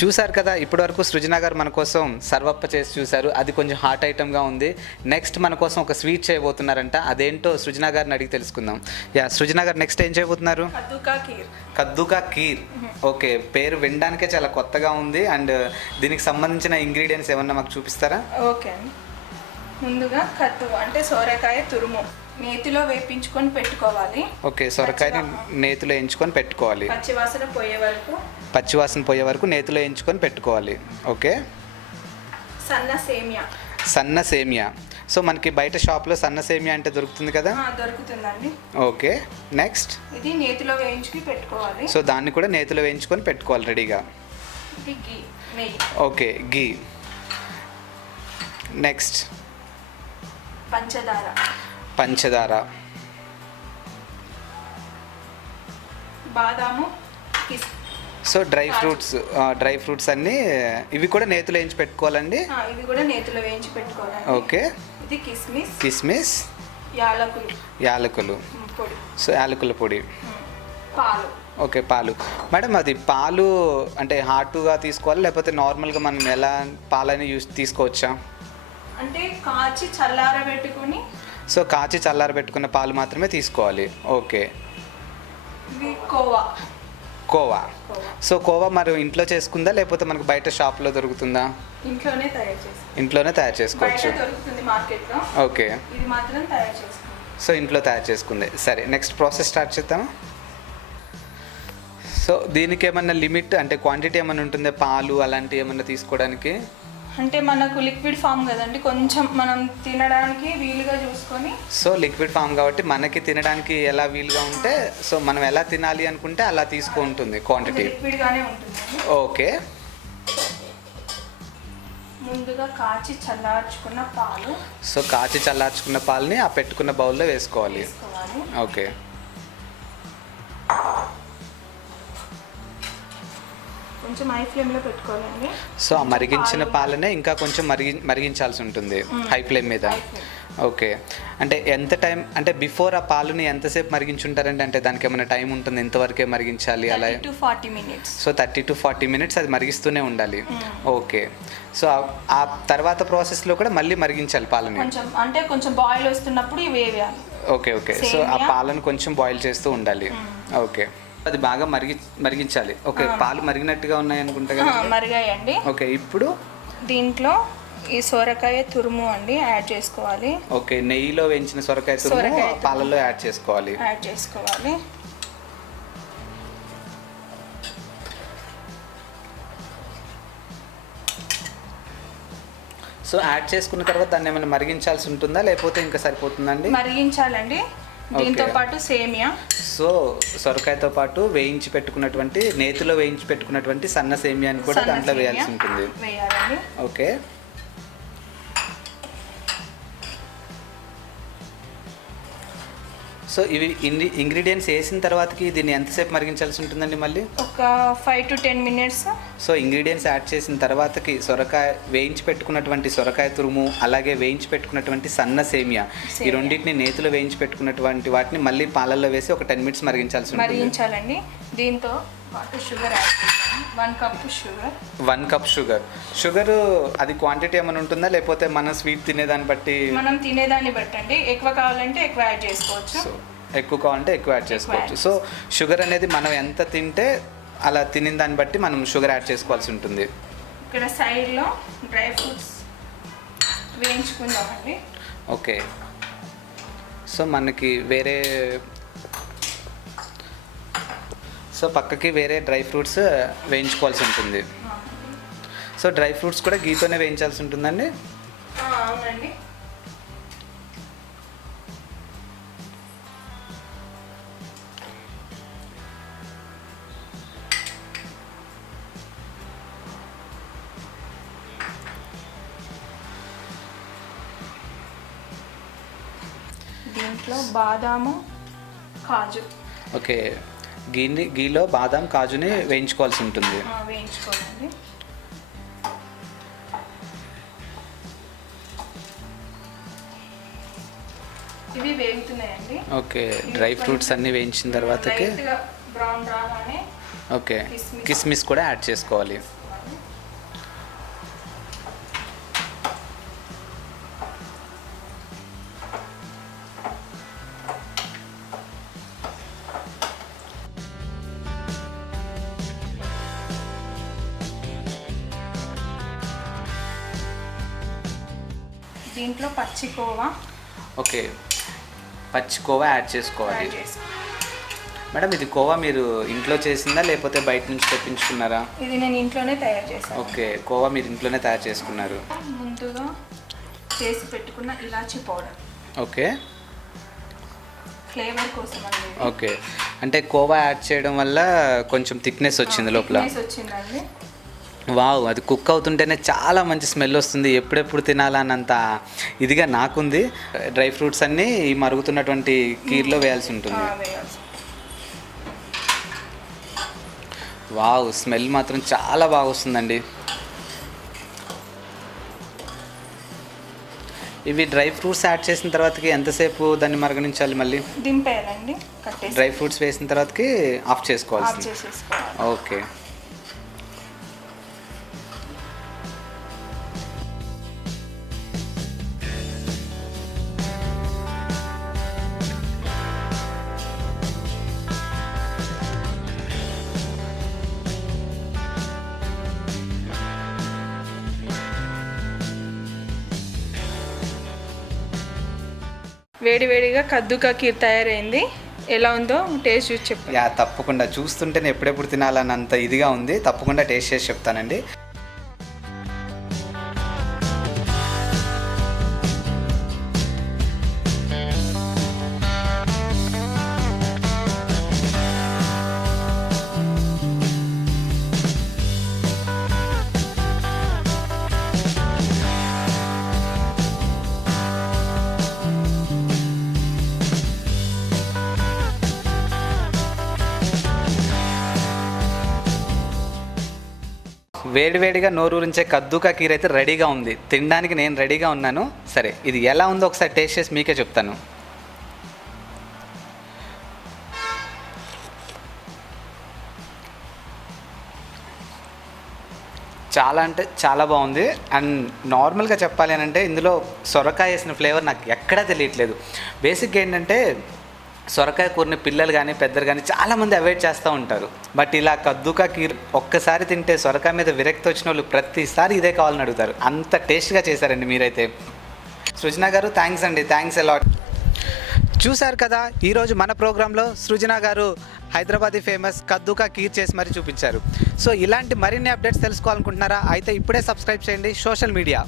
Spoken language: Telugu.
చూసారు కదా, ఇప్పటి వరకు సృజన గారు మన కోసం సర్వప్ప చేసి చూశారు. అది కొంచెం హాట్ ఐటమ్గా ఉంది. నెక్స్ట్ మన కోసం ఒక స్వీట్ చేయబోతున్నారంట. అదేంటో సృజన గారిని అడిగి తెలుసుకుందాం. సృజన గారు నెక్స్ట్ ఏం చేయబోతున్నారు? కద్దుకా కీర్. ఓకే, పేరు వినడానికే చాలా కొత్తగా ఉంది. అండ్ దీనికి సంబంధించిన ఇంగ్రీడియంట్స్ ఏమన్నా మాకు చూపిస్తారా? ఓకే అండి. ముందుగా కద్దు అంటే సోరకాయ తురుము నేతిలో వేపించుకొని పెట్టుకోవాలి. ఓకే, సొరకాయని నేతిలో వేయించుకొని పెట్టుకోవాలి. పచ్చివాసన పోయే వరకు నేతిలో వేయించుకొని పెట్టుకోవాలి. ఓకే. సన్న సేమియా. సో మనకి బయట షాప్లో సన్న సేమియా అంటే దొరుకుతుంది కదా? దొరుకుతుందండి. ఓకే, నెక్స్ట్ ఇది నేతిలో వేయించుకొని పెట్టుకోవాలి. సో దాన్ని కూడా నేతిలో వేయించుకొని పెట్టుకోవాలి రెడీగా. ఇది గీ, నెయ్యి. ఓకే, గీ. నెక్స్ట్ పంచదార, బాదాము, సో డ్రై ఫ్రూట్స్ అన్నీ ఇవి కూడా నేతిలో వేయించి పెట్టుకోవాలండి. ఇవి కూడా నేతిలో వేయించి పెట్టుకోవాలి. ఓకే. ఇది కిస్మిస్, యాలకులు పొడి. సో యాలకుల పొడి. పాలు. ఓకే, పాలు. మేడం అది పాలు అంటే హాట్గా తీసుకోవాలి లేకపోతే నార్మల్గా మనం ఎలా పాలని తీసుకోవచ్చా? అంటే కాచి చల్లారబెట్టుకొని. సో కాచి చల్లారబెట్టుకున్న పాలు మాత్రమే తీసుకోవాలి. ఓకే. కోవా. సో కోవా మరి ఇంట్లో చేసుకుందా లేకపోతే మనకు బయట షాప్లో దొరుకుతుందా? ఇంట్లోనే తయారు చేసుకోవచ్చు. ఓకే. సో ఇంట్లో తయారు చేసుకుంది. సరే, నెక్స్ట్ ప్రాసెస్ స్టార్ట్ చేద్దామా? సో దీనికి ఏమన్నా లిమిట్ అంటే క్వాంటిటీ ఏమైనా ఉంటుందా? పాలు అలాంటివి ఏమన్నా తీసుకోవడానికి? అంటే మనకు లిక్విడ్ ఫామ్ కదండి, కొంచెం మనం తినడానికి వీలుగా చూసుకొని. సో లిక్విడ్ ఫామ్ కాబట్టి మనకి తినడానికి ఎలా వీలుగా ఉంటే సో మనం ఎలా తినాలి అనుకుంటే అలా తీసుకుంటుంది క్వాంటిటీ. లిక్విడ్ గానే ఉంటుంది. ఓకే. ముందుగా కాచి చల్లార్చుకున్న పాలు. సో కాచి చల్లార్చుకున్న పాలని ఆ పెట్టుకున్న బౌల్లో వేసుకోవాలి. ఓకే. కొంచెం హై ఫ్లేమ్లో పెట్టుకోవాలండి. సో ఆ మరిగించిన పాలనే ఇంకా కొంచెం మరిగించాల్సి ఉంటుంది హై ఫ్లేమ్ మీద. ఓకే. అంటే ఎంత టైం అంటే బిఫోర్ ఆ పాలని ఎంతసేపు మరిగించుంటారండి? అంటే దానికి ఏమైనా టైం ఉంటుంది, ఎంతవరకే మరిగించాలి అలా? 30 to 40 minutes. So 30 to 40 minutes అది మరిగిస్తూనే ఉండాలి. ఓకే. సో ఆ తర్వాత ప్రాసెస్లో కూడా మళ్ళీ మరిగించాలి పాలని. కొంచెం బాయిల్ వస్తున్నప్పుడు ఇవి వేయాలి. ఓకే. సో ఆ పాలను కొంచెం బాయిల్ చేస్తూ ఉండాలి. ఓకే. అది బాగా మరిగించాలి. ఓకే, పాలు మరిగినట్టుగా ఉన్నాయి అనుకుంటా కదా? మరిగాయండి. ఓకే, ఇప్పుడు దీంట్లో ఈ సొరకాయ తురుము అండి యాడ్ చేసుకోవాలి. ఓకే, నెయ్యిలో వేయించిన సొరకాయ తురుము పాలల్లో యాడ్ చేసుకోవాలి. సో యాడ్ చేసుకున్న తర్వాత దాన్ని ఏమైనా మరిగించాల్సి ఉంటుందా లేకపోతే ఇంకా సరిపోతుందండి? మరిగించాలండి. దీంతో పాటు సేమియా. సో సొరకాయతో పాటు వేయించి పెట్టుకున్నటువంటి నేతిలో వేయించి పెట్టుకున్నటువంటి సన్న సేమియాని కూడా దాంట్లో వేయాల్సి ఉంటుంది. ఓకే. సో ఇవి ఇంగ్రీడియంట్స్ వేసిన తర్వాతకి దీన్ని ఎంతసేపు మరిగించాల్సి ఉంటుందండి? మళ్ళీ ఒక 5 to 10 minutes. So ingredients add చేసిన తర్వాతకి వేయించి పెట్టుకున్నటువంటి సొరకాయ తురుము అలాగే వేయించి పెట్టుకున్నటువంటి సన్న సేమియా ఈ రెండింటిని నేతిలో వేయించి పెట్టుకున్నటువంటి వాటిని మళ్ళీ పాలల్లో వేసి ఒక 10 minutes మరిగించాలండి. దీంతో షుగర్ యాడ్ చేయాలి. 1 cup షుగర్. షుగర్ అది క్వాంటిటీ ఏమైనా ఉంటుందా లేకపోతే మనం స్వీట్ తినేదాన్ని బట్టి? మనం తినేదాన్ని బట్టి అండి. ఎక్కువ కావాలంటే ఎక్కువ యాడ్ చేసుకోవచ్చు. ఎక్కువ కావాలంటే ఎక్కువ యాడ్ చేసుకోవచ్చు. సో షుగర్ అనేది మనం ఎంత తింటే అలా తినే దాన్ని బట్టి మనం షుగర్ యాడ్ చేసుకోవాల్సి ఉంటుంది. ఇక్కడ సైడ్లో డ్రై ఫ్రూట్స్ వేయించుకుందామండి. ఓకే. సో మనకి పక్కకి వేరే డ్రై ఫ్రూట్స్ వేయించుకోవాల్సి ఉంటుంది. సో డ్రై ఫ్రూట్స్ కూడా గీతోనే వేయించాల్సి ఉంటుందండి? అవునండి. దీంట్లో బాదాము, కాజు. ఓకే, గీలో బాదాం కాజుని వేయించుకోవాల్సి ఉంటుంది. వేయించుకోవాలండి. ఇవి వేగుతున్నాయండి. ఓకే, డ్రై ఫ్రూట్స్ అన్ని వేయించిన తర్వాతకి బ్రౌన్ రాగానే ఓకే కిస్మిస్ కూడా యాడ్ చేసుకోవాలి. దీంట్లో పచ్చి కోవా ఓకే, పచ్చి కోవా యాడ్ చేసుకోవాలి. యాడ్ చేసుకో. మేడం ఇది కోవా మీరు ఇంట్లో చేసిందా లేకపోతే బయట నుంచి తెప్పించుకున్నారా? ఇది నేను ఇంట్లోనే తయారు చేశాను. ఓకే, కోవా మీరు ఇంట్లోనే తయారు చేసుకున్నారు. ముందుగా చేసి పెట్టుకున్న ఇలాచీ పౌడర్, ఓకే ఫ్లేవర్ కోసం అండి. ఓకే, అంటే కోవా యాడ్ చేయడం వల్ల కొంచెం థిక్నెస్ వచ్చింది లోపల. థిక్నెస్ వచ్చిందండి. వావ్, అది కుక్ అవుతుంటేనే చాలా మంచి స్మెల్ వస్తుంది. ఎప్పుడెప్పుడు తినాలన్నంత ఇదిగా నాకుంది. డ్రై ఫ్రూట్స్ అన్నీ ఈ మరుగుతున్నటువంటి కీర్లో వేయాల్సి ఉంటుంది. వేయాల్సి. వావ్, స్మెల్ మాత్రం చాలా బాగా వస్తుందండి. ఇవి డ్రై ఫ్రూట్స్ యాడ్ చేసిన తర్వాతకి ఎంతసేపు దాన్ని మరగనించాలి? మళ్ళీ దింపేయాలండి, కట్టేసి డ్రై ఫ్రూట్స్ వేసిన తర్వాతకి ఆఫ్ చేసుకోవాలి. ఆఫ్ చేసేసుకోవాలి. ఓకే, వేడివేడిగా కద్దుకా కీర్ తయారైంది. ఎలా ఉందో టేస్ట్ చూసి చెప్పండి. యా తప్పకుండా, చూస్తుంటేనే ఎప్పుడెప్పుడు తినాలన్నంత ఇదిగా ఉంది. తప్పకుండా టేస్ట్ చేసి చెప్తానండి. వేడివేడిగా నోరూరించే కద్దూకా కీర్ అయితే రెడీగా ఉంది. తినడానికి నేను రెడీగా ఉన్నాను. సరే, ఇది ఎలా ఉందో ఒకసారి టేస్ట్ చేసి మీకే చెప్తాను. చాలా అంటే చాలా బాగుంది. అండ్ నార్మల్గా చెప్పాలి అని అంటే ఇందులో సొరకాయ వేసిన ఫ్లేవర్ నాకు ఎక్కడా తెలియట్లేదు. బేసిక్గా ఏంటంటే సొరకాయ కూరని పిల్లలు కానీ పెద్దలు కానీ చాలామంది అవాయిడ్ చేస్తూ ఉంటారు. బట్ ఇలా కద్దూకా కీర్ ఒక్కసారి తింటే సొరకాయ మీద విరక్తి వచ్చిన వాళ్ళు ప్రతిసారి ఇదే కావాలని అడుగుతారు. అంత టేస్ట్గా చేశారండి మీరైతే. సృజన గారు థ్యాంక్స్ అండి, థ్యాంక్స్ అలాట్. చూశారు కదా, ఈరోజు మన ప్రోగ్రాంలో సృజన గారు హైదరాబాదీ ఫేమస్ కద్దూకా కీర్ చేసి మరీ చూపించారు. సో ఇలాంటి మరిన్ని అప్డేట్స్ తెలుసుకోవాలనుకుంటున్నారా? అయితే ఇప్పుడే సబ్స్క్రైబ్ చేయండి సోషల్ మీడియా.